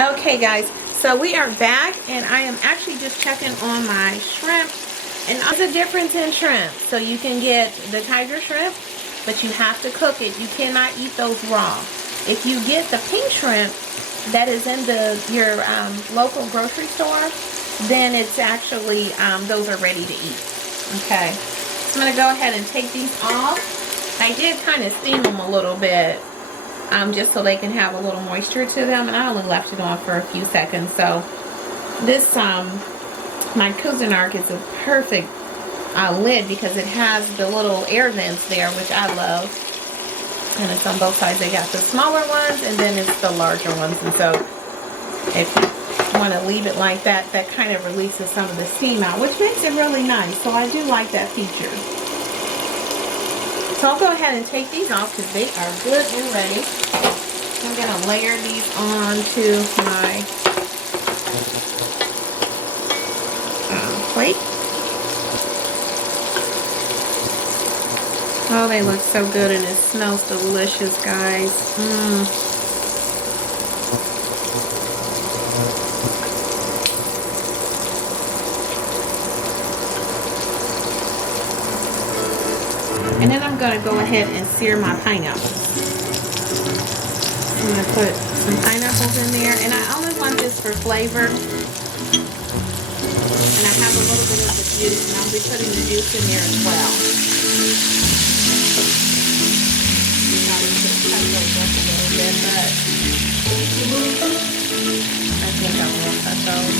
Okay guys, so we are back and I am actually just checking on my shrimp. And there's a difference in shrimp. So you can get the tiger shrimp, but you have to cook it. You cannot eat those raw. If you get the pink shrimp that is in your local grocery store, then it's actually, those are ready to eat. Okay, I'm going to go ahead and take these off. I did kind of steam them a little bit. Just so they can have a little moisture to them, and I only left it on for a few seconds. So this my 𝐀𝐧𝐬𝐞𝐦𝐞𝐦 is a perfect lid because it has the little air vents there, which I love. And it's on both sides. They got the smaller ones and then it's the larger ones. And so if you want to leave it like that, that kind of releases some of the steam out, which makes it really nice. So I do like that feature. So I'll go ahead and take these off because they are good and ready. I'm going to layer these onto my plate. Oh, they look so good and it smells delicious, guys. And then I'm going to go ahead and sear my pineapples. I'm going to put some pineapples in there. And I only want this for flavor. And I have a little bit of the juice. And I'll be putting the juice in there as well. Probably should cut those up a little bit, but I think I will cut those.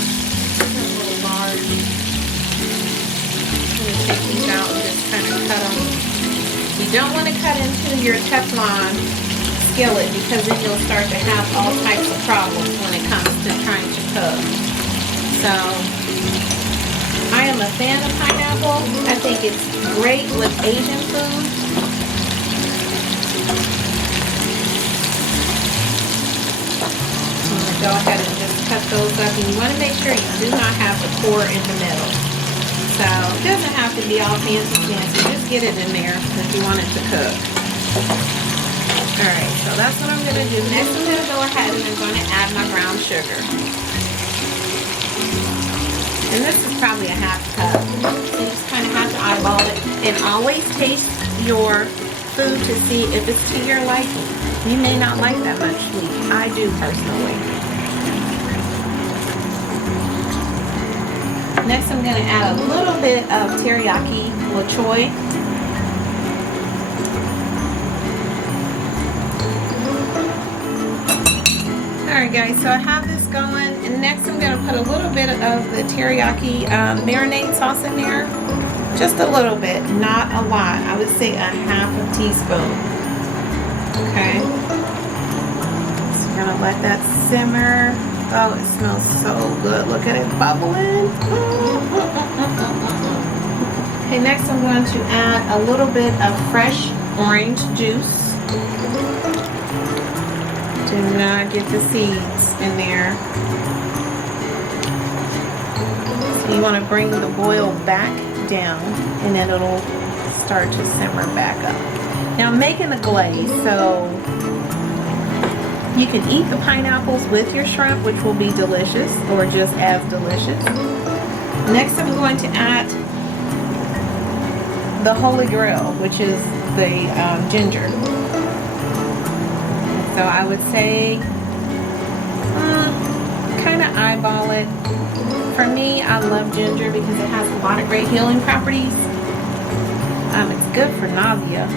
They're a little large. I'm going to take these out and just kind of cut them. You don't want to cut into your Teflon skillet because then you'll start to have all types of problems when it comes to trying to cook. So, I am a fan of pineapple. I think it's great with Asian food. I'm going to go ahead and just cut those up. And you want to make sure you do not have the core in the middle. So it doesn't have to be all fancy. Just get it in there if you want it to cook. Alright, so that's what I'm going to do. Next I'm going to go ahead and I'm going to add my brown sugar. And this is probably a half cup. You just kind of have to eyeball it. And always taste your food to see if it's to your liking. You may not like that much sweet. I do personally. Next, I'm going to add a little bit of teriyaki 𝐀𝐧𝐬𝐞𝐦. Alright guys, so I have this going, and next I'm going to put a little bit of the teriyaki marinade sauce in there. Just a little bit, not a lot. I would say a half a teaspoon. Okay. So I'm going to let that simmer. Oh, it smells so good. Look at it bubbling. Okay, next I'm going to add a little bit of fresh orange juice. Do not get the seeds in there. So you want to bring the boil back down and then it'll start to simmer back up. Now I'm making a glaze, so you can eat the pineapples with your shrimp, which will be delicious, or just as delicious. Next, I'm going to add the holy grail, which is the ginger. So I would say, kind of eyeball it. For me, I love ginger because it has a lot of great healing properties. It's good for nausea.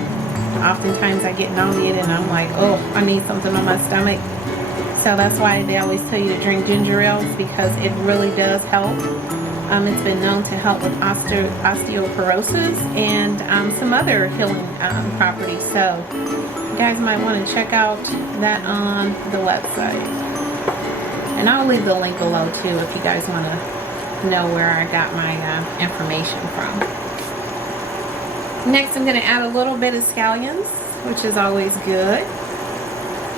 Oftentimes I get nauseated and I'm like, oh, I need something on my stomach. So that's why they always tell you to drink ginger ale, because it really does help. It's been known to help with osteoporosis and some other healing properties. So you guys might want to check out that on the website. And I'll leave the link below too if you guys want to know where I got my information from. Next, I'm going to add a little bit of scallions, which is always good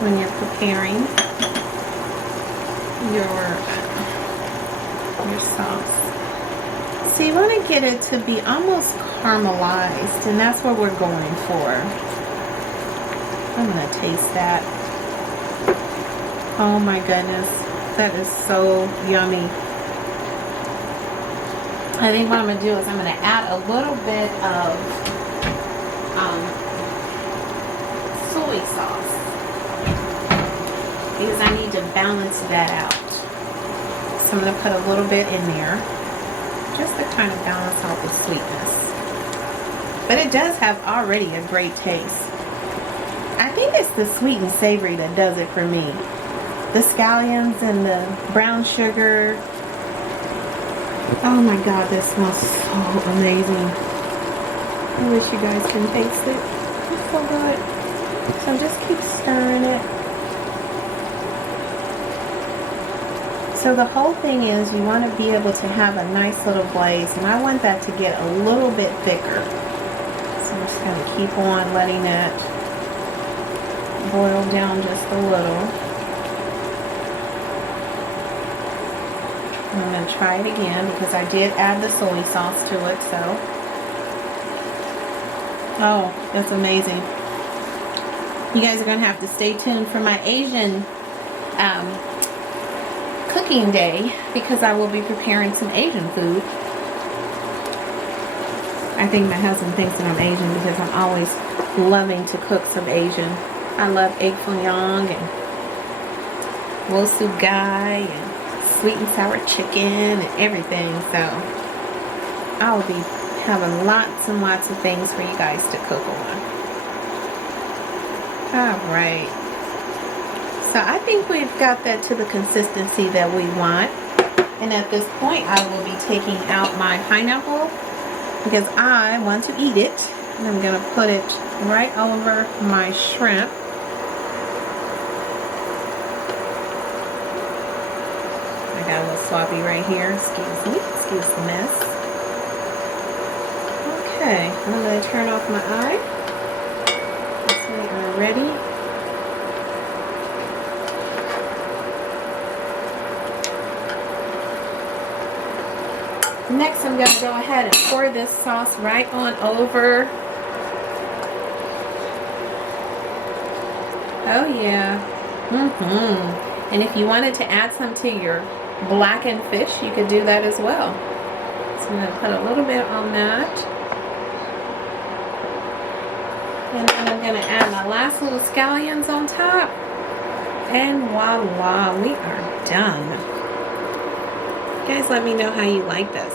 when you're preparing your sauce. So you want to get it to be almost caramelized, and that's what we're going for. I'm going to taste that. Oh my goodness. That is so yummy. I think what I'm going to do is I'm going to add a little bit of soy sauce, because I need to balance that out. So I'm going to put a little bit in there just to kind of balance out the sweetness. But it does have already a great taste. I think it's the sweet and savory that does it for me. The scallions and the brown sugar. Oh my God, this smells so amazing. I wish you guys can taste it. It's so good. So just keep stirring it. So the whole thing is you want to be able to have a nice little glaze, and I want that to get a little bit thicker. So I'm just going to keep on letting that boil down just a little. I'm going to try it again because I did add the soy sauce to it, so. Oh, that's amazing. You guys are going to have to stay tuned for my Asian cooking day, because I will be preparing some Asian food. I think my husband thinks that I'm Asian because I'm always loving to cook some Asian. I love 𝐀𝐧𝐬𝐞𝐦𝐞𝐬 and 𝐀𝐧𝐧𝐬𝐞𝐦 and sweet and sour chicken and everything. So I'll be having lots and lots of things for you guys to cook on. Alright. So I think we've got that to the consistency that we want. And at this point I will be taking out my pineapple because I want to eat it. And I'm going to put it right over my shrimp. I got a little sloppy right here. Excuse me. Excuse the mess. Okay. I'm going to turn off my eye. We are ready. Next, I'm going to go ahead and pour this sauce right on over. Oh yeah. And if you wanted to add some to your blackened fish, you could do that as well. So I'm going to put a little bit on that. And then I'm going to add my last little scallions on top. And voila, we are done. You guys let me know how you like this.